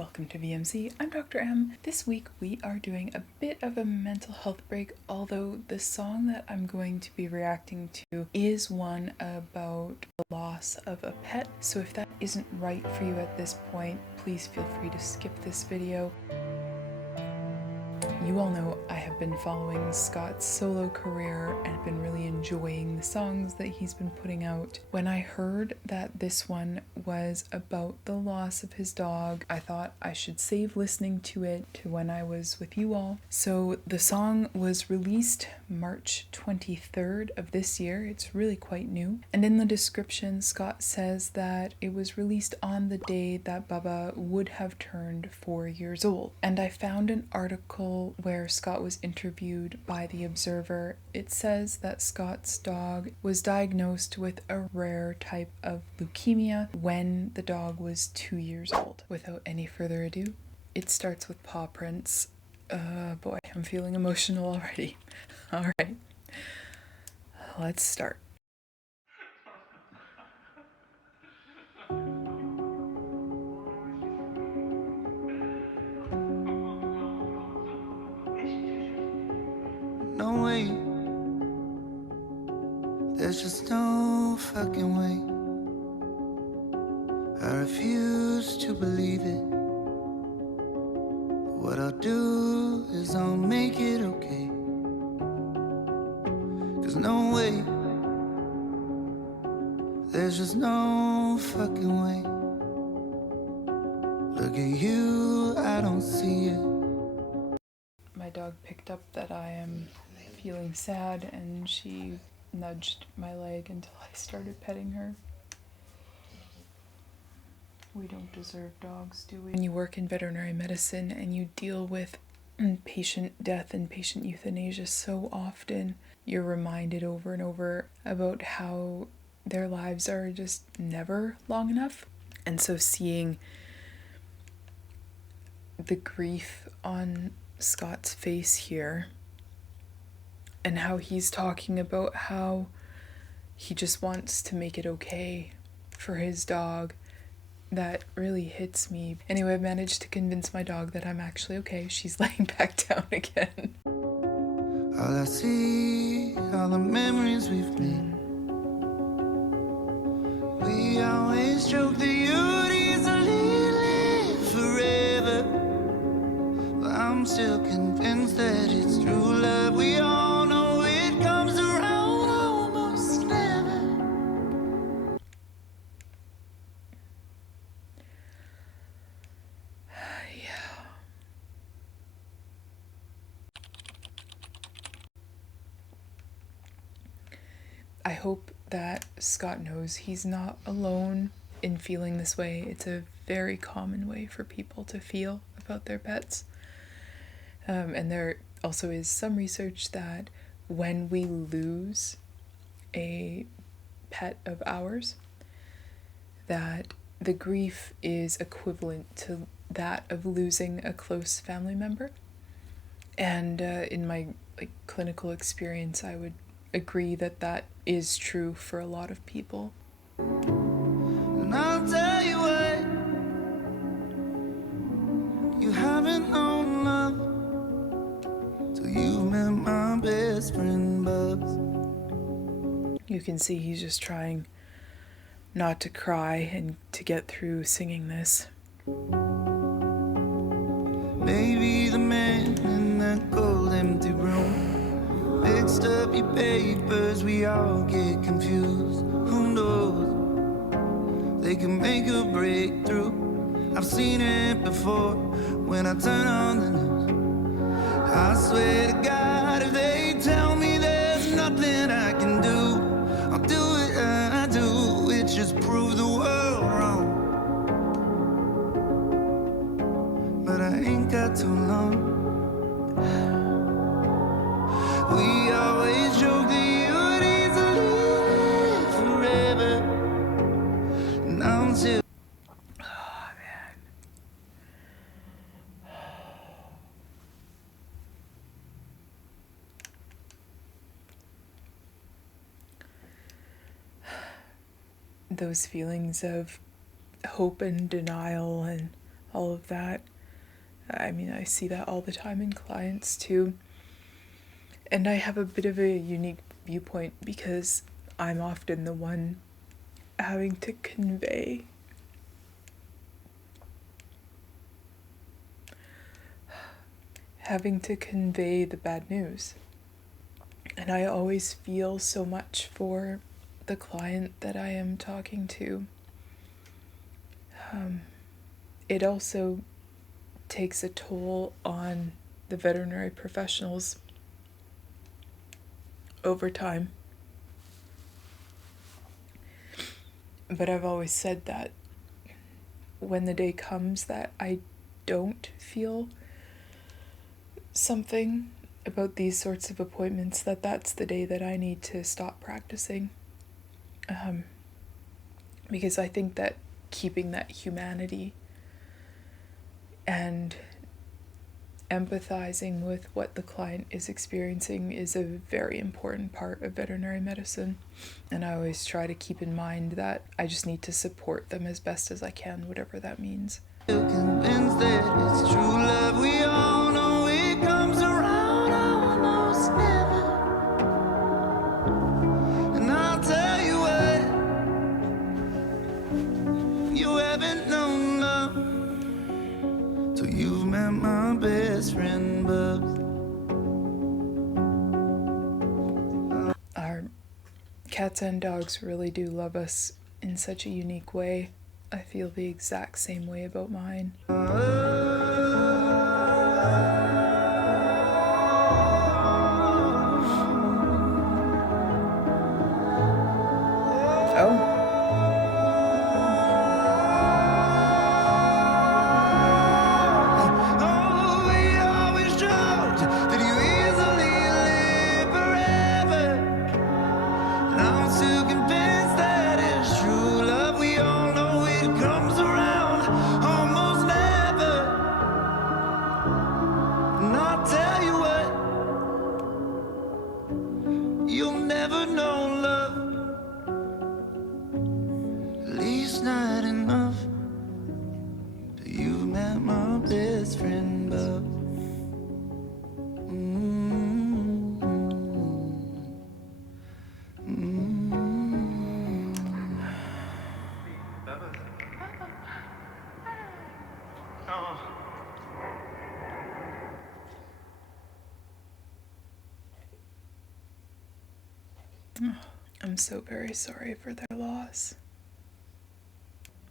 welcome to VMC. I'm Dr. M. This week we are doing a bit of a mental health break, although the song that I'm going to be reacting to is one about the loss of a pet. So if that isn't right for you at this point, please feel free to skip this video. You all know I have been following Scott's solo career and have been really enjoying the songs that he's been putting out. When I heard that this one was about the loss of his dog, I thought I should save listening to it to when I was with you all. So the song was released March 23rd of this year. It's really quite new. And in the description, Scott says that it was released on the day that Bubba would have turned 4 years old. And I found an article where Scott was interviewed by The Observer. It says that Scott's dog was diagnosed with a rare type of leukemia when the dog was 2 years old. Without any further ado, it starts with paw prints. Boy, I'm feeling emotional already. All right, let's start. No way, there's just no fucking way. I refuse to believe it. What I'll do is I'll make it okay. 'Cause no way, there's just no fucking way. Look at you, I don't see it. My dog picked up that I am feeling sad and she nudged my leg until I started petting her. We don't deserve dogs, do we? When you work in veterinary medicine and you deal with patient death and patient euthanasia so often, you're reminded over and over about how their lives are just never long enough. And so seeing the grief on Scott's face here and how he's talking about how he just wants to make it okay for his dog, that really hits me. Anyway, I've managed to convince my dog that I'm actually okay. She's laying back down again. All I see are the memories we've made. We always joke that you'd easily live forever, but I'm still convinced that it's true love. We all know it comes around almost never. Yeah. I hope that Scott knows he's not alone in feeling this way. It's a very common way for people to feel about their pets. And there also is some research that when we lose a pet of ours, that the grief is equivalent to that of losing a close family member. And in my clinical experience, I would agree that that is true for a lot of people. And I'll tell you what, you haven't known love till you met my best friend Bubs. You can see he's just trying not to cry and to get through singing this. Maybe the man in that cold empty room mixed up your papers, we all get confused. Who knows? They can make a breakthrough. I've seen it before when I turn on the news. I swear to God, if they tell me there's nothing I can do, I'll do it and I do. It just proves the world wrong. But I ain't got too long. We always joke that you'd easily live forever, and I'm still. Oh, man. Those feelings of hope and denial and all of that. I mean, I see that all the time in clients too. And I have a bit of a unique viewpoint because I'm often the one having to convey the bad news. And I always feel so much for the client that I am talking to. It also takes a toll on the veterinary professionals over time. But I've always said that when the day comes that I don't feel something about these sorts of appointments, that's the day that I need to stop practicing. Because I think that keeping that humanity and empathizing with what the client is experiencing is a very important part of veterinary medicine. And I always try to keep in mind that I just need to support them as best as I can, whatever that means. Convinced that it's true love, we all know it comes around almost never. And I'll tell you what, you haven't known love till you've met my best friend, Bubs. Our cats and dogs really do love us in such a unique way. I feel the exact same way about mine. Oh. I'm so very sorry for their loss.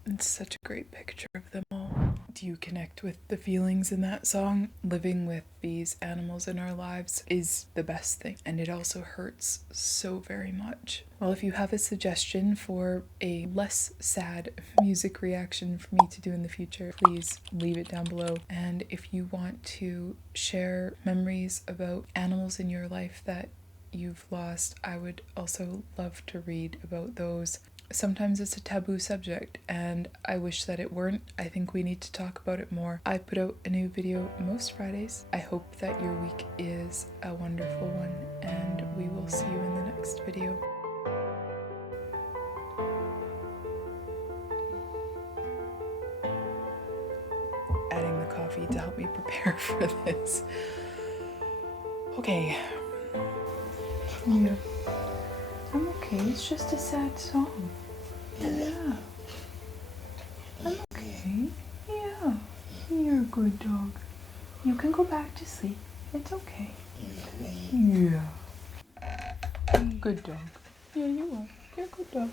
It's such a great picture of them all. Do you connect with the feelings in that song? Living with these animals in our lives is the best thing, and it also hurts so very much. Well, if you have a suggestion for a less sad music reaction for me to do in the future, please leave it down below. And if you want to share memories about animals in your life that you've lost, I would also love to read about those. Sometimes it's a taboo subject, and I wish that it weren't. I think we need to talk about it more. I put out a new video most Fridays. I hope that your week is a wonderful one, and we will see you in the next video. Adding the coffee to help me prepare for this. Okay. Yeah. I'm okay, it's just a sad song. Yeah. I'm okay. Yeah. You're a good dog. You can go back to sleep. It's okay. Yeah. Good dog. Yeah, you are. You're a good dog.